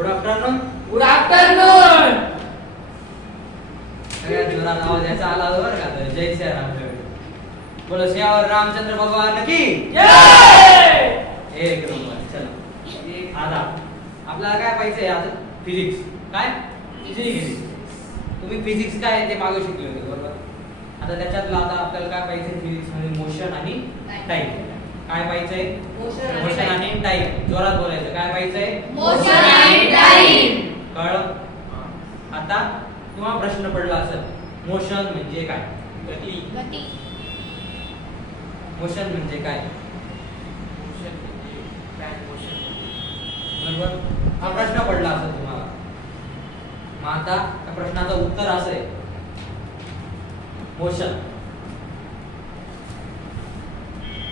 Good afternoon. Good afternoon. सगळ्यात जोरात आवाज याचा आला बरं का. तर जय श्री राम. बोलो सियावर रामचंद्र भगवान की जय. एक नंबर. चला आता आपल्याला काय पाहिजे आज? फिजिक्स. काय? फिजिक्स. तुम्ही फिजिक्स काय ते मागे शिकले होते बरोबर. आता त्याच्यातलं आता आपल्याला काय पाहिजे? फिजिक्स मध्ये मोशन आणि टाइम. काय पाहिजे? मोशन आणि टाइम. जोरात बोलायचं. काय पाहिजे? मोशन आणि टाइम. कळलं? आता तुम्हाला प्रश्न पडला असेल मोशन म्हणजे काय? गती. मोशन म्हणजे काय? मोशन म्हणजे काय? मोशन बरोबर. हा प्रश्न पडला असेल तुम्हाला. मग आता त्या प्रश्नाचं उत्तर असं आहे.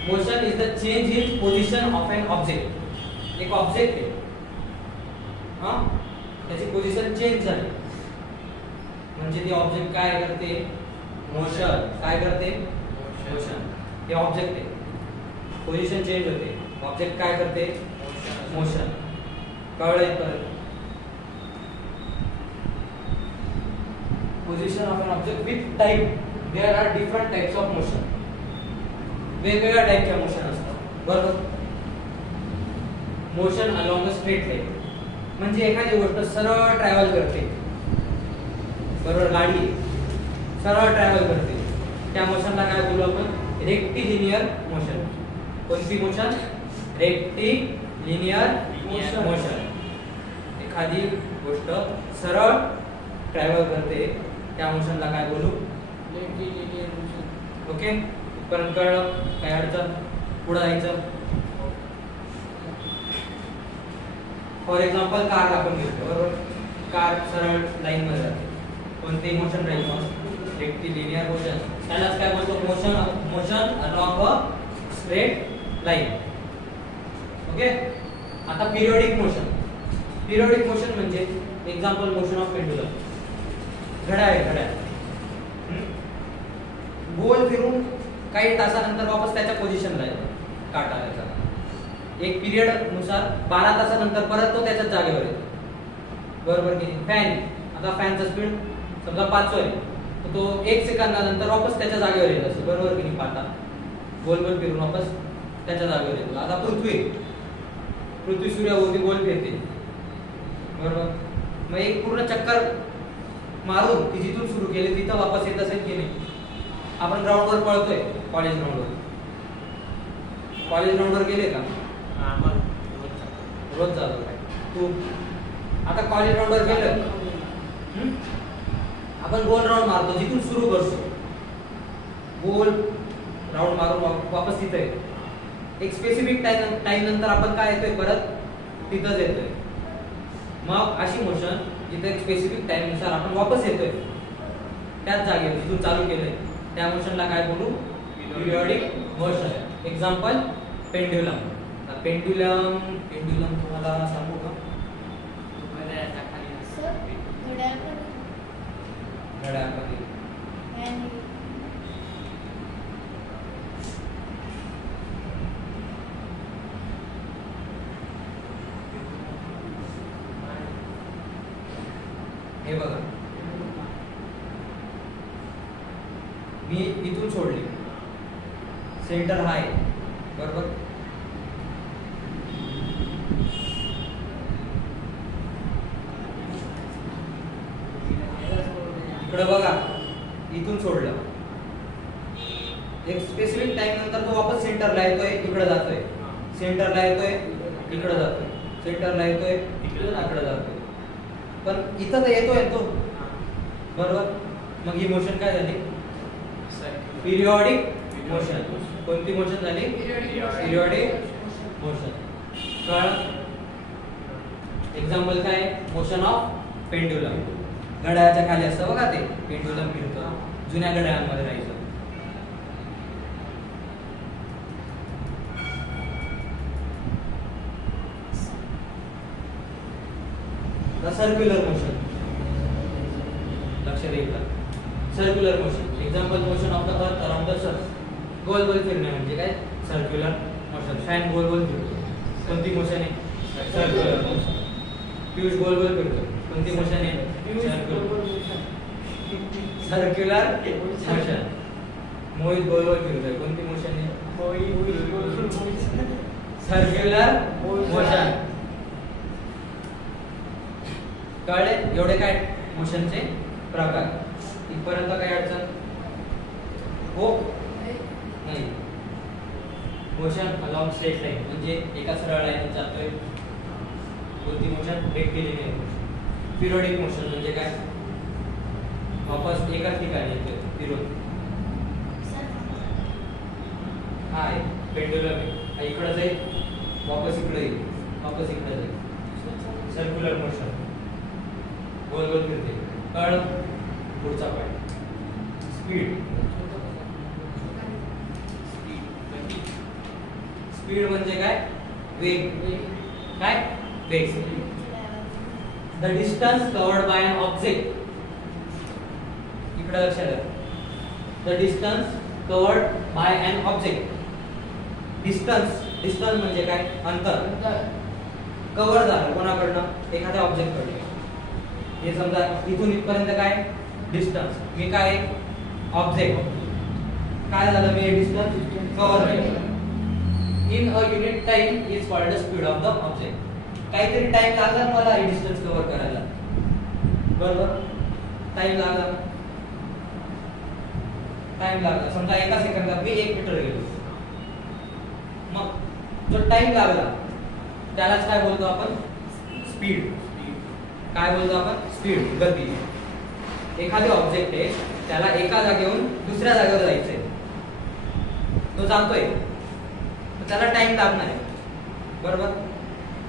Motion is the change in position of an object. एक ऑब्जेक्ट आहे, त्याची पोझिशन चेंज झाली म्हणजे ती ऑब्जेक्ट काय करते? मोशन. काय करते? मोशन. हे ऑब्जेक्ट आहे, पोझिशन चेंज होते, ऑब्जेक्ट काय करते? मोशन. कळलं? Position of an object with time. There are different types of motion. वेगवेगळ्या टाइपच्या मोशन असतात बरोबर. Motion along a straight line म्हणजे एखादी गोष्ट सरळ ट्रॅव्हल करते बरोबर. गाडी सरळ ट्रॅव्हल करते, त्या मोशनला काय बोलू आपण? Rectilinear motion. कोणती मोशन? Rectilinear motion. एखादी गोष्ट सरळ ट्रॅव्हल करते त्या मोशनला काय बोलू? Rectilinear motion. ओके. पण कळलं? काय अडचण? पुढे जायचं. फॉर एक्झाम्पल कार आपण घेतो बरोबर. कार सरळ लाईन मध्ये जाते. कोणते मोशन राहील मग? Rectilinear motion. त्यालाच काय बोलतो? Motion along a straight line. Okay. आता पिरियोडिक मोशन. पिरियोडिक मोशन म्हणजे एक्झाम्पल मोशन ऑफ पेंडुलम. घड्याळ गोल फिरून काही तासानंतर वापस त्याच्या पोझिशनला येतो काटा त्याचा. एक पिरियड नुसार 12 तासानंतर परत तो त्याच्या जागेवर येतो बरोबर की नाही. फॅन. आता फॅनचा स्पीड समजा 5 आहे तर तो 1 सेकंदानंतर वापस त्याच्या जागेवर येत असतो बरोबर की नाही. पाटा गोल गोल फिरून वापस त्याच्या जागेवर येतो. आता पृथ्वी सूर्याभोवती गोल फिरते बरोबर. मग एक पूर्ण चक्कर मारून ती जिथून सुरू केली तिथं वापस येत असेल की नाही. आपण ग्राउंडवर पळतोय, कॉलेज ग्राउंडवर गेले का? रोज जातो काय तू? आता कॉलेज ग्राउंडवर गेलं आपण गोल राऊंड मारतो, जिथून सुरू करतो गोल राऊंड मारून वापस तिथे येतो. एक स्पेसिफिक टाइम नंतर आपण काय येतोय? परत तिथंच येतोय. मग अशी मोशन जिथे एक स्पेसिफिक टाइम नुसार आपण वापस येतोय त्याच जागेवर जिथून चालू केलंय त्या मोशनला काय बोलू? Periodic motion. Example pendulum. Pendulum तुम्हाला सांगू का? घड्याळाखाली. हे बघा मी इथून सोडली, सेंटर हा आहे बरोबर. इकडे बघा इथून सोडलं, एक स्पेसिफिक टाइम नंतर तो वापस सेंटरला येतोय, इकडे जातोय, सेंटरला येतोय, इकडे जातोय, सेंटरला येतोय, इकडे जातोय. पण इथं तर येतोय तो बरोबर. मग ही मोशन काय झाली? Periodic motion. कोणती मोशन झाली? Periodic motion. कळलं? एक्झाम्पल काय? Motion of pendulum. घड्याळाच्या खाली असतं बघा ते पेंड्युलम फिरतं, जुन्या घड्याळांमध्ये राहायचं. Circular motion. लक्ष द्यायचं. Circular motion. Example motion of the earth around the sun. गोल गोल फिरणे म्हणजे काय? Circular motion. फॅन गोल गोल फिरतो. कोणती मोशन आहे? Circular motion. पियुष गोल गोल फिरतोय, कोणती मोशन आहे? Circular motion. मोहित गोल गोल फिरतोय, कोणती मोशन आहे? Circular motion. कळले? एवढे काय मोशनचे प्रकार. इथपर्यंत काय अडचण? हो नाही. मोशन अलॉंग स्ट्रेट लाईन म्हणजे एका सरळ लाईनवर जातोय. कोणती motion? Rectilinear motion. Periodic motion म्हणजे काय? वापस एकाच ठिकाणी येतोय. फिरून हाय पेंडुलम आहे, इकडे जाईल वापस इकडे येईल, वापस इकडे जाईल. सर्क्युलर मोशन, गोल गोल फिरते. कळ? पुढचा पॉइंट स्पीड. स्पीड म्हणजे काय? वेग. काय? वेग. The distance covered by an object. इकडे लक्षात द्या. The distance covered by an object. Distance म्हणजे काय? अंतर. कव्हर झालं कोणाकडनं? एखाद्या ऑब्जेक्ट कडनं. हे समजा इथून इथपर्यंत काय? डिस्टन्स. मी काय? ऑब्जेक्ट. काय झालं? मी डिस्टन्स कव्हर केलं. In a unit time is called the speed of the object. काहीतरी टाइम लागला मला हे डिस्टन्स कव्हर करायला, बरोबर? टाइम लागला. समजा एका सेकंदात मी 1 मीटर गेलो. मग जो टाइम लागला त्यालाच काय बोलतो आपण? स्पीड. काय बोलतो आपण? स्पीड, गती. एखादे ऑब्जेक्ट आहे, त्याला एका जागेवरून दुसऱ्या जागेवर जायचंय, तो जातोय, त्याला टाइम लागणार आहे, बरोबर?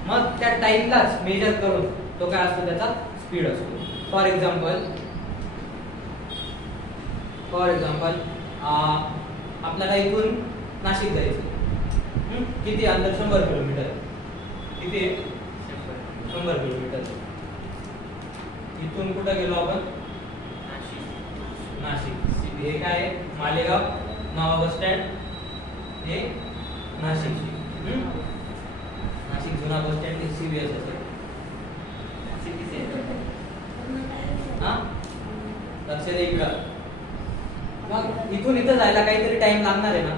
मग त्या टाइमलाच मेजर करून तो काय असतो? त्याचा स्पीड असतो. फॉर एक्झाम्पल आपल्याला इथून नाशिक जायचं. किती अंतर? 100 किलोमीटर. किती? 100 किलोमीटर. इथून कुठं गेलो आपण? नाशिक. हे काय आहे? मालेगाव नवा बस स्टँड. हे नाशिक. नाशिक जुना बस स्टँड सीबीएस असेल. हा लक्ष दे इकडं. मग इथून इथं जायला काहीतरी टाइम लागणार आहे ना?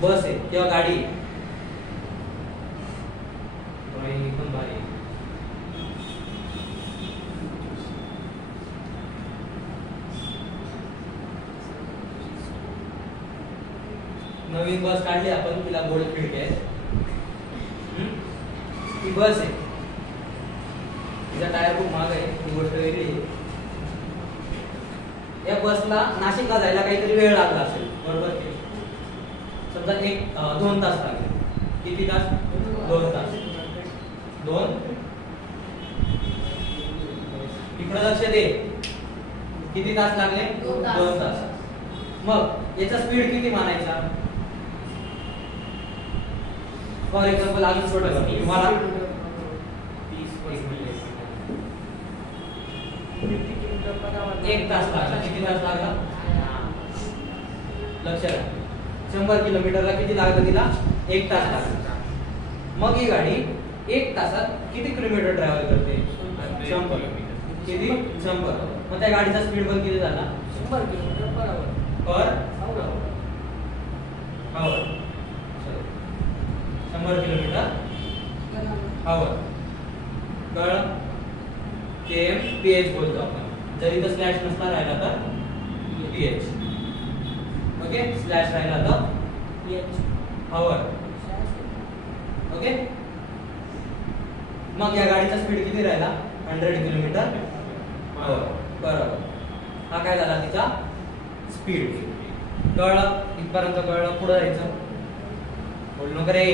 बस आहे किंवा गाडी आहे. पण भारी. नवीन बस काढली आपण, तिला गोल खिडकी आहे. ती बस आहे, तिचा टायर खूप महाग आहे, ती गोष्ट वेगळी आहे. या बसला नाशिकला जायला काहीतरी वेळ लागला असेल, बरोबर? समजा 2 तास लागले. किती तास? 2 तास. 2. इकडे लक्ष दे. किती तास लागले? 2 तास. मग याचा स्पीड किती मानायचा? फॉर एक्झाम्पल अजून छोटं तुम्हाला 1 तास लागला. किती तास लागला? लक्षात. 100 किलोमीटरला किती लागलं तिला? 1 तास लागला. मग ही गाडी 1 तासात किती किलोमीटर ट्रॅव्हल करते? 100. किती? 100. मग त्या गाडीचा स्पीड पण किती झाला? 100 किलोमीटर पर आवर. 100 किलोमीटर आवर. कळलं? केएम पीएच बोलतो आपण. जर इथं स्लॅश नसता राहिला तर पीएच. ओके, स्लॅश राहिला तर पीएच आवर. ओके. मग या गाडीचा स्पीड किती राहिला? 100 किलोमीटर आवर. बरोबर. हा काय झाला तिचा स्पीड. कळलं? इथपर्यंत कळलं? पुढे जायचं. बोल नको रे.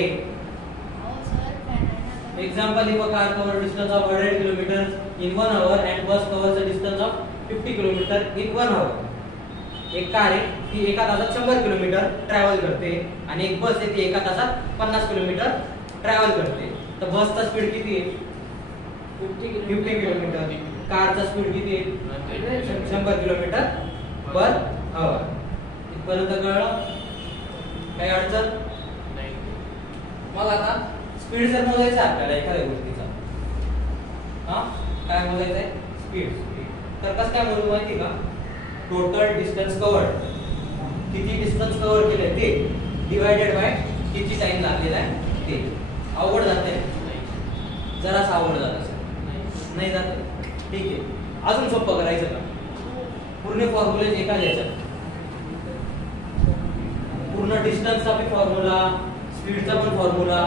Example, if a car covers a distance of 100 kilometers in 1 hour and bus covers a distance of 50 kilometers in 1 hour. एक कार आहे ती एका तासात 100 किलोमीटर ट्रॅव्हल करते आणि एक बस आहे ती एका तासात 50 किलोमीटर ट्रॅव्हल करते. तर बसचा स्पीड किती आहे? 50 किलोमीटर. कारचा स्पीड किती आहे? 100 किलोमीटर पर आवर. इथपर्यंत कळलं? काही अडचण? मग आता स्पीड जर मोजायचा आपल्याला एखाद्या गोष्टीचा हा काय मोजायचं आहे स्पीड. तर कसं काय मोजू माहिती का, टोटल डिस्टन्स कव्हर्ड, किती डिस्टन्स कव्हर केलंय ते डिवायडेड बाय किती टाइम लागलेला आहे ते. अवघड जात नाही, जरासं अवघड जात असेल, नाही जात, ठीक आहे. अजून सोपं करायचं का, पूर्ण फॉर्म्युले एका याच्यात, पूर्ण डिस्टन्सचा पण फॉर्म्युला, स्पीडचा पण फॉर्म्युला,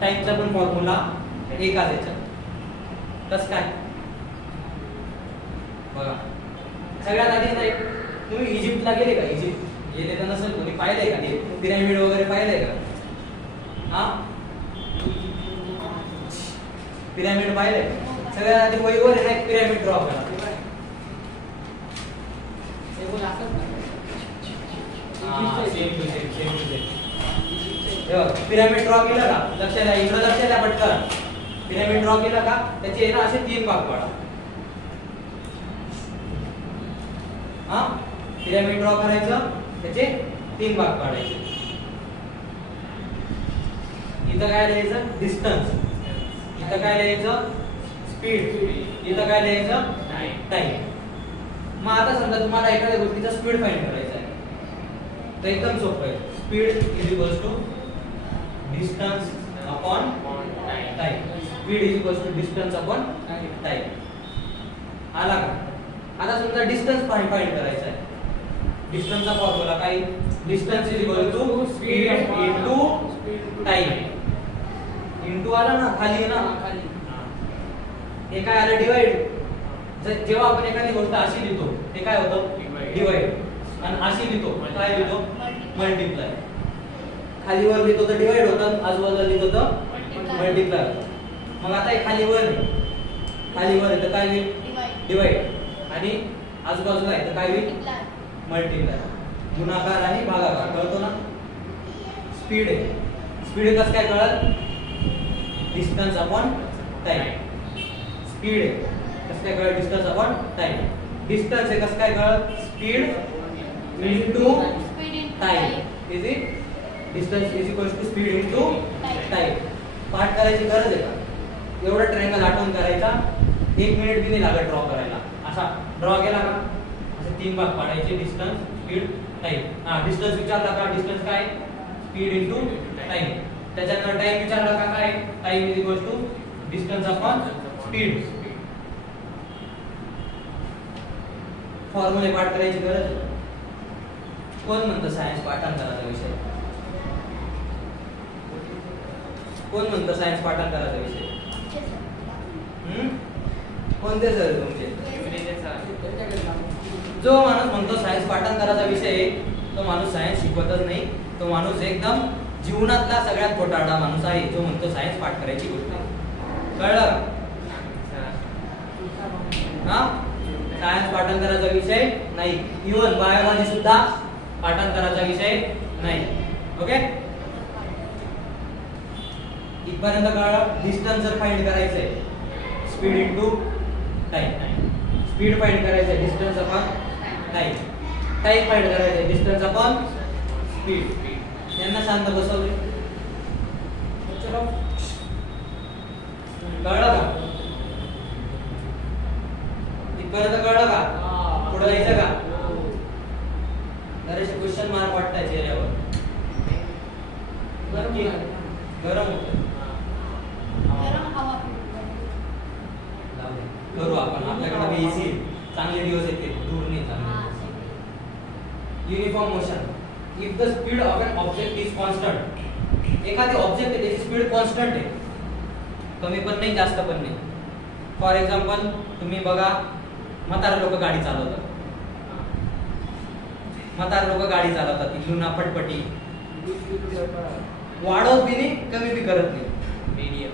टाइमचा पण फॉर्म्युला एकाच याच्यात. कसं काय बघा. सगळ्यात आधी नाही, तुम्ही इजिप्तला गेले का, इजिप्त गेले तर नसेल, तुम्ही पाहिलंय का ते पिरॅमिड वगैरे पाहिलंय का, हा पिरॅमिड पाहिलंय. सगळ्यात आधी वहीवर आहे ना पिरॅमिड ड्रॉ करा. पिरॅमिड ड्रॉ केला का, लक्षात द्या, इकडे लक्षात द्या पटकन. पिरॅमिड ड्रॉ केला का, त्याचे आहे ना असे 3 भाग पाडा. हा पिरॅमिड ड्रॉ करायचं, त्याचे 3 भाग पाडायचे. इथं काय लिहायचं डिस्टन्स, इथं काय लिहायचं स्पीड, इथं काय लिहायचं टाइम. मग आता समजा तुम्हाला एखाद्या गोष्टीचा स्पीड फाइंड करायचा आहे, तर एकदम सोपं आहे. Speed is equals to distance upon time. Speed is equals to distance upon time. आला का. आता समजा डिस्टन्स फाइंड करायचा आहे, डिस्टन्सचा फॉर्म्युला काय, distance is equal to speed into time. Into आला ना, खाली ना, हे काय आलं डिवाइड. जेव्हा आपण एखादी गोष्ट अशी लिहितो ते काय होतं डिवाइड, आणि अशी लिहितो काय लिहितो मल्टिप्लाय. खाली वर लिहितो तर डिवाइड होतं, आजूबाजूला लिहितो तर मल्टिप्लाय होतं. मग आता हे खाली वर आहे तर काय होईल डिवाइड, आणि आजूबाजूला आहे तर काय होईल मल्टिप्लाय. गुणाकार आणि भागाकार कळतो ना. स्पीड आहे, स्पीड कसं काय कळलं, डिस्टन्स अपॉन टाइम. स्पीड आहे कसं काय कळलं, डिस्टन्स अपॉन टाइम. डिस्टन्स आहे कसं काय कळलं, speed into time is it. Distance is equals to speed into time. पाठ करायची गरज आहे का, एवढा ट्रायंगल आठवून करायचा, 1 मिनिट भी नाही लागत ड्रॉ करायला. असा ड्रॉ केला का, असे 3 भाग पाडायचे, डिस्टन्स स्पीड टाइम. हा डिस्टन्स विचारला का, डिस्टन्स काय स्पीड इनटू टाइम. त्याच्यानंतर टाइम विचारला का, काय time is equals to distance upon speed. फॉर्म्युले पाठ करायची गरज. कोण म्हणतं सायन्स पाठांतराचा विषय, कोण म्हणतं सायन्स पाठांतराचा विषय, कोणते सर तुमचे. जो माणूस म्हणतो सायन्स पाठांतराचा विषय, तो माणूस सायन्स शिकवतच नाही. तो माणूस एकदम जीवनातला सगळ्यात खोटारडा माणूस आहे, जो म्हणतो सायन्स पाठ करायची गोष्ट. कळलं. हा सायन्स पाठांतराचा विषय नाही. इव्हन बायोलॉजी सुद्धा पाठांतराचा विषय नाही. ओके, इथपर्यंत कळलं. डिस्टन्स जर फाइंड करायचंय, speed into time. Speed find करायचंय, distance upon time. Time find करायचंय, डिस्टन्स अपॉन स्पीड. यांना शांत बसवले. चलो कळलं का, इथपर्यंत कळलं का, पुढे जायचं का. जराशे क्वेश्चन मार्क वाटताय चेहऱ्यावर. गरम होतं, करू आपण. आपल्याकडे एसी चांगले दिवस येते, दूर नाही चांगले. Uniform motion. If the speed of an object is constant. एखादी ऑब्जेक्ट आहे त्याची स्पीड कॉन्स्टंट आहे, कमी पण नाही जास्त पण नाही. फॉर एक्झाम्पल तुम्ही बघा, म्हातारे लोक गाडी चालवतात, इथून पटपटी वाढवत बी नाही, कमी बी करत नाही.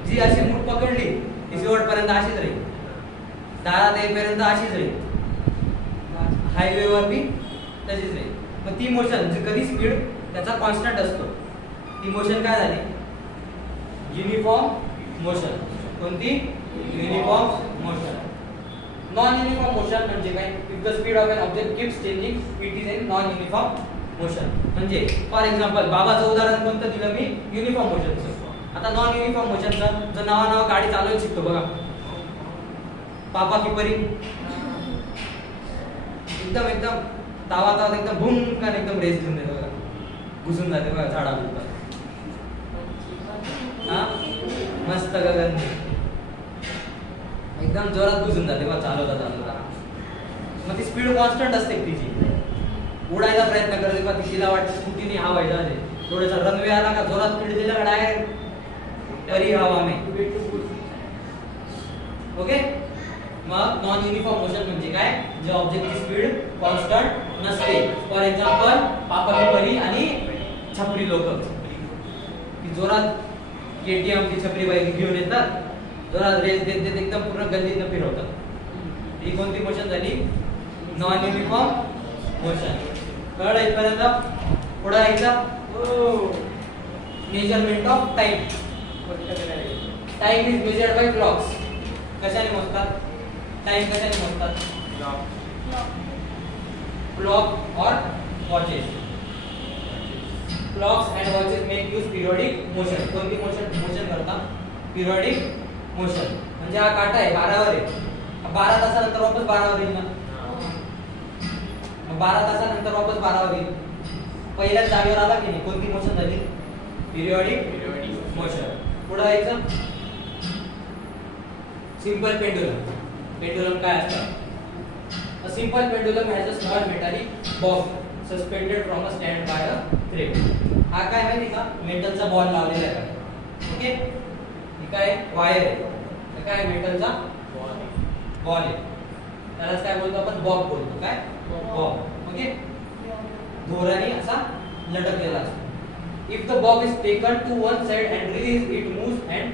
जी अशी मूठ पकडली ती शेवटपर्यंत अशीच राहील, दारात येईपर्यंत अशीच राहील, हायवेवर बी तशीच राहील. मग ती मोशन कधी स्पीड त्याचा कॉन्स्टंट असतो, ती मोशन काय झाली युनिफॉर्म मोशन. कोणती uniform motion. Non uniform motion म्हणजे काय, if the speed of an object keeps changing it is a non uniform motion. म्हणजे फॉर एक्झाम्पल बाबाचं उदाहरण कोणतं दिलं मी, युनिफॉर्म मोशनचं. आता नॉन युनिफॉर्म मोशनचं, जर नवा गाडी चालवायला शिकतो बघा, पापा की परी एकदम एकदम तावा एकदम भूमकान एकदम रेस घेऊन देतो बघा, घुसून जाते बघा झाडावर. हा मस्त गगन एकदम जोरात घुसून जाते बघा चालवता. मग ती स्पीड कॉन्स्टंट असते तिची, उडायचा प्रयत्न करते बघा. तिला वाटतं स्कूटीने हवा आहे, थोडासा रनवे आला का जोरात स्पीड दिला का डायरेक्ट परी हवा में. ओके. मग नॉन युनिफॉर्म मोशन म्हणजे काय, जे ऑब्जेक्टची स्पीड कॉन्स्टंट नसते. फॉर एक्झाम्पल पापा की परी आणि छपरी लोक, ती जोरात केटीएम ची छपरी बाईक घेऊन येतात, जोरात रेस देत देत एकदम पूर्ण गल्लीतनं फिरवतात. ही कोणती मोशन झाली, नॉन युनिफॉर्म मोशन. कळलं इथपर्यंत. पुढे यायचं measurement of time. Time is measured by clocks. कशाने मोजतात टाइम, कशाने मोजतात, क्लॉक और watches. Clocks end watches make use periodic motion. कोणती मोशन करता, पिरियोडिक मोशन. म्हणजे हा काटा आहे 12 वर आहे, 12 तासानंतर वापस 12 वर येईल ना. 12 तासानंतर वापस 12 वर येईल. पहिल्या जागेवर आला की नाही, कोणती मोशन झाली, पिरियोडिक मोशन. पुढे जायचं सिंपल पेंडुलम. पेंडुलम काय असतं, a simple pendulum has a small metallic box suspended from a stand by a thread. हा काय माहिती का, मेटलचा बॉल लावलेला आहे. ओके. हे काय वायर आहे, हे काय मेटलचा बॉल आहे, त्यालाच काय बोलतो आपण, बॉब बोलतो. काय बॉब. ओके. दोराने असा लटकलेला असतो. if the bob is taken to one side and released it moves and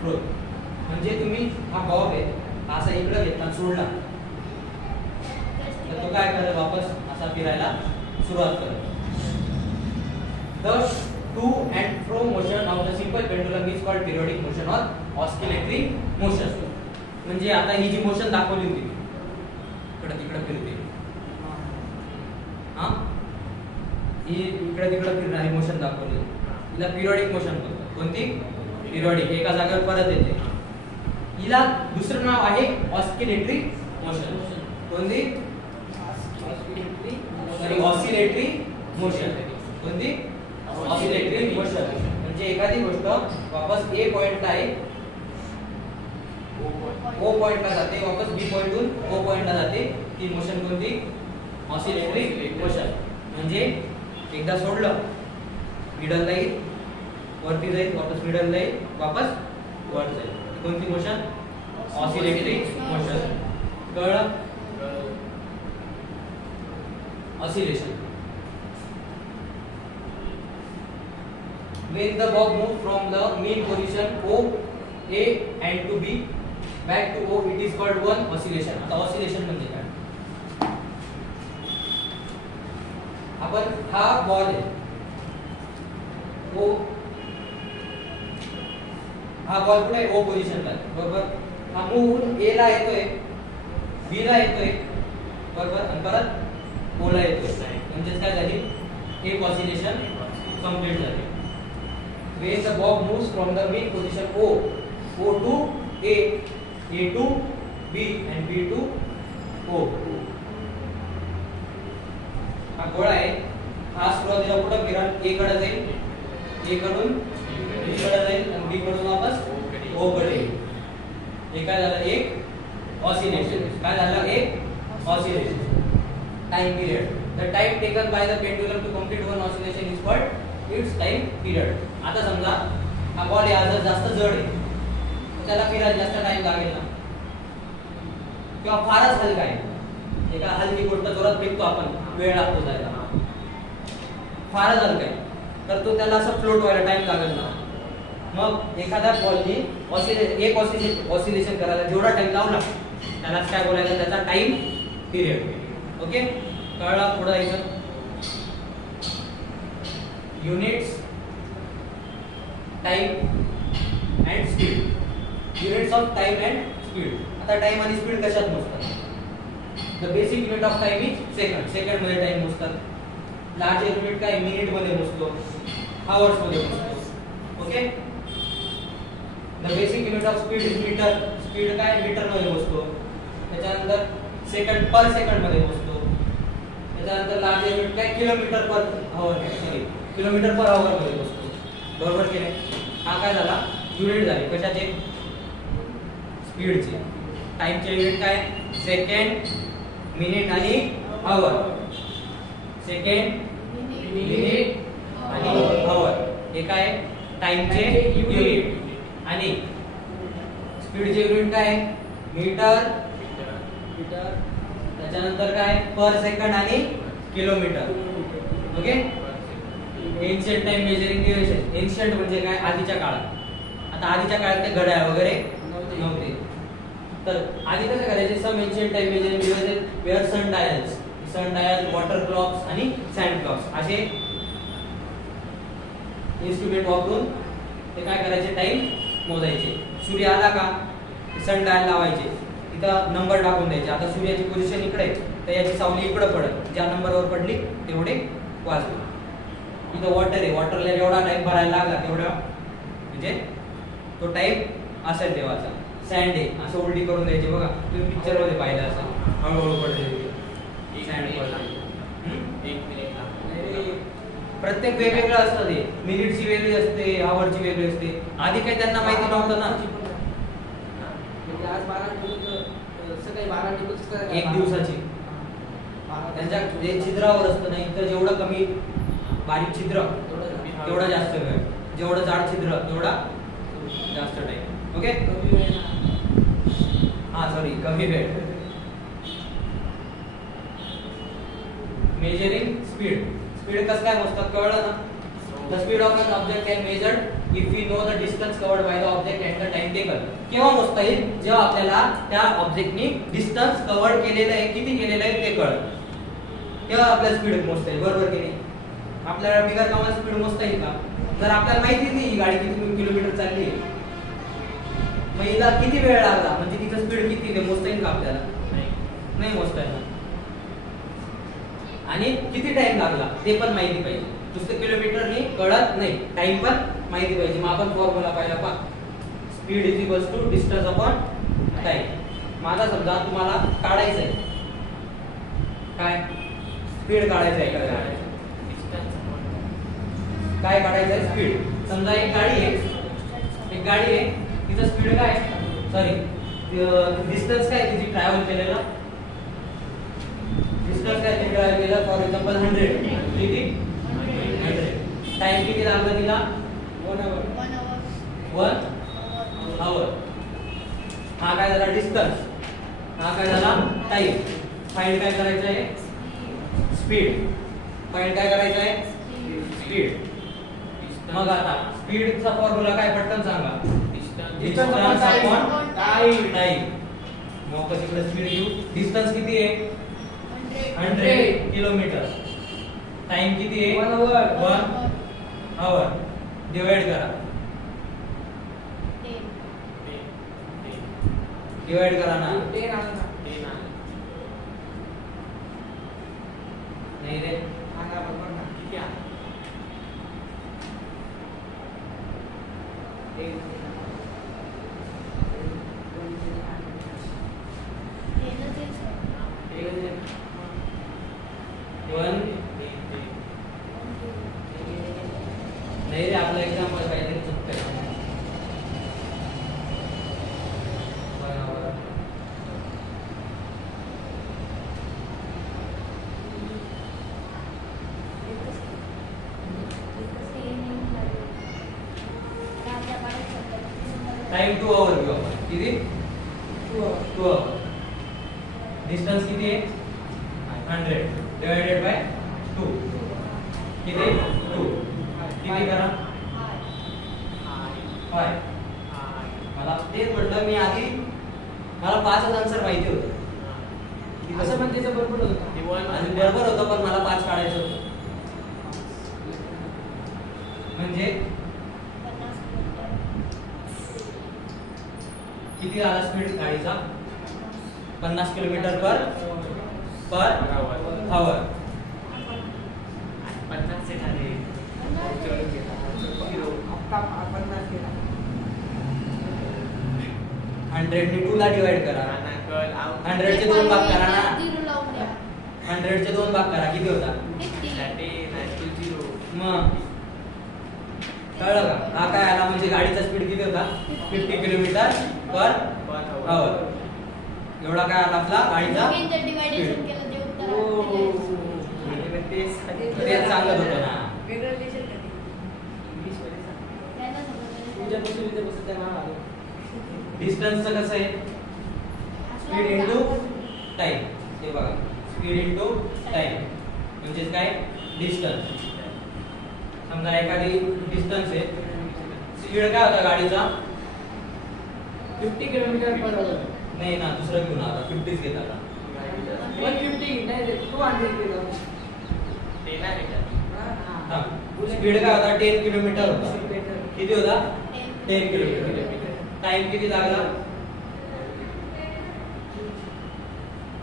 flows. म्हणजे तुम्ही हा बॉब आहे असा इकडे घेतला सोडला तर तो काय करेल, वापस असा फिरायला सुरुवात करेल. The to and fro motion of the simple pendulum is called periodic motion or oscillatory motion. म्हणजे आता ही जी मोशन दाखवली होती, इकडे तिकडे फिरते, हा ही इकडे तिकडे फिरणारी मोशन दाखवली, हिला पिरियोडिक मोशन बोलतात. कोणती, पिरियोडिक, एका जागेवर परत येते. हिला दुसरं नाव आहे ऑस्किलेटरी मोशन. कोणती, ऑसिलेटरी मोशन. कोणती, ऑसिलेटरी मोशन. म्हणजे एखादी गोष्ट वापस ए पॉइंटला आहे, ओ पॉइंटला जाते, वापस बी पॉइंटहून ओ पॉइंटला जाते, ती मोशन कोणती, ऑसिलेटरी मोशन. म्हणजे एकदा सोडलं मिडलला येईल, वरती जाईल, वापस मिडलला येईल, वापस वर जाईल. कोणती मोशन, ऑसिलेटरी मोशन. कळलं. Oscillation. when the bob moves from the mean position O A and to B back to O, it is called one oscillation. आता ऑसिलेशन म्हणजे काय, आपण हा बॉल आहे, ओ हा बॉल कुठे आहे, ओ पोझिशनला आहे, बरोबर. हा मूव होऊन ए ला येतोय, बी ला येतोय, बरोबर, आणि परत ओ ला येतोय. म्हणजे काय झाली, एक ऑसिलेशन कंप्लीट झाली. when the bob moves from the mean position O to A to B and B to O. हा गोळा आहे, हा सुरुवातीला कुठं फिरल, A कडे जाईल, A कडून B कडे जाईल आणि B कडून वापस O कडे येईल. हे काय झालं, एक ऑसिलेशन. काय झालं, एक oscillation. Time period. the time taken by the pendulum to complete one oscillation is called its time period. आता समजा हा बॉल जर जास्त जड आहे, त्याला फिरायला जास्त टाइम लागेल ना, किंवा फारच हलका आहे, एका हलकी गोष्ट जोरात फेकतो आपण, वेळ लागतो जायला, फारच हलका आहे तर तो त्याला असं फ्लोट व्हायला टाइम लागेल ना. मग एखाद्या बॉलनी एक ऑसिलेशन करायला जेवढा टाइम लावला त्यालाच काय बोलायचं, त्याचा टाइम पिरियड. ओके. कळला. पुढे जायचं, units, time and speed. Units of time and speed. आता टाइम आणि स्पीड कशात मोजतात, the basic unit of time is second. Second मध्ये टाइम मोजतात. लार्ज युनिट काय, मिनिट मध्ये मोजतो, आवर्स मध्ये मोजतो. Okay. The basic unit of speed is metre. Speed काय मीटर मध्ये मोजतो. त्याच्यानंतर सेकंड पर सेकंड मध्ये मोजतो. त्याच्यानंतर लार्ज युनिट काय kilometre per hour, kilometre per hour मध्ये मोजतो. बरोबर की नाही. हा काय झाला युनिट झाले कशाचे, स्पीडचे. टाइमचे युनिट काय सेकंड, मिनिट आणि आवर. सेकंड, मिनिट आणि आवर हे काय टाइमचे युनिट. आणि स्पीडचे युनिट काय मीटर, त्याच्यानंतर काय पर सेकंड आणि kilometre. Okay. Ancient time measuring devices. Ancient म्हणजे काय आधीच्या काळात. आता आधीच्या काळात ते घड्याळ वगैरे नव्हते. तर आधी कसं करायचे, some ancient time measuring devices were sundial, water clocks आणि सँड क्लॉक्स असे इन्स्ट्रुमेंट वापरून ते काय करायचे टाइम मोजायचे. सूर्य आला का सन डायल लावायचे, तिथं नंबर टाकून द्यायचे. आता सूर्याची पोझिशन इकडे तर याची सावली इकडे पडत, ज्या नंबरवर पडली तेवढे वाजले. इथं वॉटर आहे, वॉटरला जेवढा टाइम भरायला लागला तेवढा म्हणजे तो टाइम असेल तेव्हाचा. सँड आहे असं उलटी करून द्यायची बघा, तुम्ही पिक्चर मध्ये पाहिलं असं हळूहळू पडले सँड पडले. प्रत्येक वेगवेगळं असतं ते. मिनिटची वेगळी असते, आवरची वेगळी असते. आधी काही त्यांना माहिती नव्हतं ना. एक दिवसाची त्यांच्या जे छिद्रावर असतं नाही तर जेवढं कमी बारीक छिद्र तेवढा जास्त वेळ, जेवढं जाड छिद्र तेवढा जास्त टाइम. ओके. हा सॉरी कमी वेळ. Measuring speed. स्पीड कसं काय मोजतात कळलं ना. The speed of an object can measured if we know the distance covered by the object at the time taken. केव्हा मोजता येईल, जेव्हा आपल्याला त्या ऑब्जेक्टनी डिस्टन्स कव्हर्ड केलेलं आहे, किती केलेलं आहे ते कळलं, तेव्हा आपल्याला स्पीड मोजता येईल. बरोबर की नाही. आपल्याला बिगर कामाला स्पीड मोजता येईल का. जर आपल्याला माहिती नाही ही गाडी किती किलोमीटर चालली आहे, मग हिला किती वेळ लागला म्हणजे तिचं स्पीड किती ते मोजता येईल का आपल्याला, नाही मोजता येणार. आणि किती टाइम लागला ते पण माहिती पाहिजे. नुसतं किलोमीटरनी कळत नाही, टाइम पण माहिती पाहिजे. मग आपण फॉर्म्युला पाहिला पहा, speed is equals to distance upon time. माझा समजा तुम्हाला काढायचं आहे काय, स्पीड काढायचं आहे काय काढायचं आहे स्पीड. समजा एक गाडी आहे, तिचं स्पीड काय, सॉरी डिस्टन्स काय तिची ट्रॅव्हल केलेला, डिस्टन्स काय ते ट्रॅव्हल केलं फॉर एक्झाम्पल 100. किती 100. टाइम किती लागला तिला 1 आवर. हा काय झाला डिस्टन्स, हा काय झाला टाइम. फाइंड काय करायचं आहे स्पीड. फाइंड काय करायचं आहे स्पीड. मग आता स्पीडचा फॉर्म्युला काय पटकन सांगा, डिस्टन्स अपॉन टाइम. मग कशी स्पीड घेऊ. डिस्टन्स किती आहे 100 किलोमीटर. टाइम किती आहे 1 आवर. डिवाइड करा, डिवाइड करा ना. नाही रे नाही रे आपलं एक्झाम्पल काहीतरी चुकतंय. टाइम 2 आवर घेऊ आपण. किती 2 आवर. डिस्टन्स किती आहे 100 डिवाइडेड बाय 2 किती 2. किती करा 5. मला तेच म्हटलं मी आधी, मला 5च आन्सर माहिती होतं असं पण त्याचं बरोबर होतं आणि बरोबर होतं पण मला 5 काढायचं होतं. म्हणजे किती आला स्पीड गाडीचा 50 किलोमीटर पर आवर. 50 से झाले 50 केला 100 ने 2 ला डिवाइड करा. अनाकल आउट 100 चे 2 भाग करा ना. झिरो लावून द्या. 100 चे 2 भाग करा किती होता? 0. मग कळलं का? हा काय आला म्हणजे गाडीचा स्पीड किती होता? 50 किलोमीटर पर आवर. एवढा काय आला आपला गाडीचा दोघींचं डिव्हायडेशन speed. केलं जे उत्तर आलं ते तेच सांगत होतो ना. त्यांना समजलं. डिस्टन्सचं कसं आहे? Speed into time. हे बघा, स्पीड इंटू टाइम म्हणजे काय? डिस्टन्स. समजा एखादी डिस्टन्स आहे, स्पीड काय होता गाडीचा? 50 किलोमीटर पर आवर. नाही ना, दुसरं घेऊन आता 50 घेत आता. 150 नाही रे, 200 किलो. स्पीड काय होता? 10 किलोमीटर होता. किती होता? 10 किलोमीटर. टाइम किती लागला?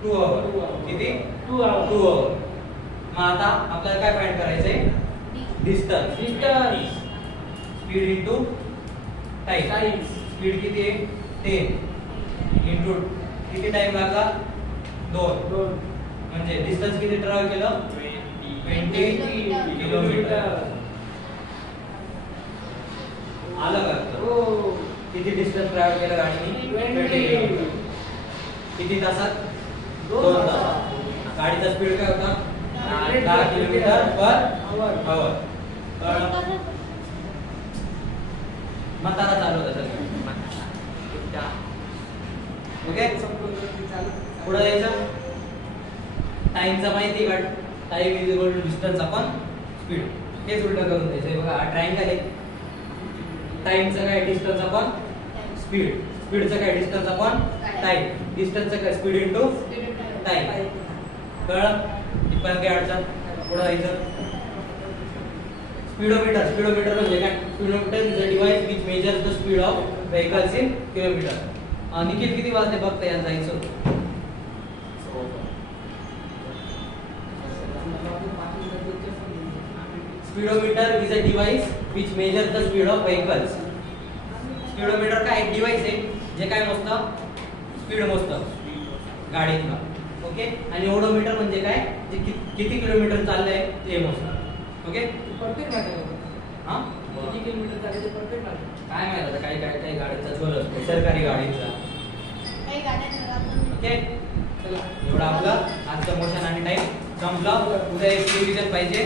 2 आवर. किती? 2 आवर. 2 आवर. मग आता आपल्याला काय फाइंड करायचंय? Distance. Distance. Speed into time. Time. Speed किती आहे? 10 इंटू किती टाइम लागला? 2. म्हणजे डिस्टन्स किती ट्रॅव्हल केलं? 20 किलोमीटर. आलं का? हो. किती डिस्टन्स ट्रॅव्हल केलं गाडीने? 20 किलोमीटर. किती तासात? 2 तासात. गाडीचा स्पीड काय होता? 10 किलोमीटर पर आवर. म्हातारा चालू होता सर. ओके, पुढे जायचं. टाइमचा माहिती का? Time is equal to distance upon speed. हेच उलट करून द्यायचं. हे बघा, हा ट्रायंगल आहे. टाइमचं काय? Distance upon speed. स्पीडचं काय? Distance upon time. डिस्टन्सचं काय? Speed into time. कळलं? पण काय अडचण? पुढे जायचं. स्पीडोमीटर. स्पीडोमीटर म्हणजे काय? Speedometer is a device which measures the speed of vehicles in kilometer. Nikhil किती वाजले बघता यायला जायचं? Speedometer is a device which measures the speed of vehicles. Speedometer काय? एक डिव्हाइस आहे जे काय मोजतं? स्पीड मोजतं गाडीतलं. ओके, आणि ओडोमीटर म्हणजे काय? जे किती किलोमीटर चाललंय ते मोजतं. ओके, परफेक्ट आहे. हां, किती किलोमीटर चालले ते परफेक्ट आहे. काय माहिती आता काही गाडीचा झोल असतो, सरकारी गाडीचा. काही गाड्यांना आपण ओके, चला एवढा आपला आजचं मोशन आणि टाइम संपला. उद्या एक रिव्हिजन पाहिजे.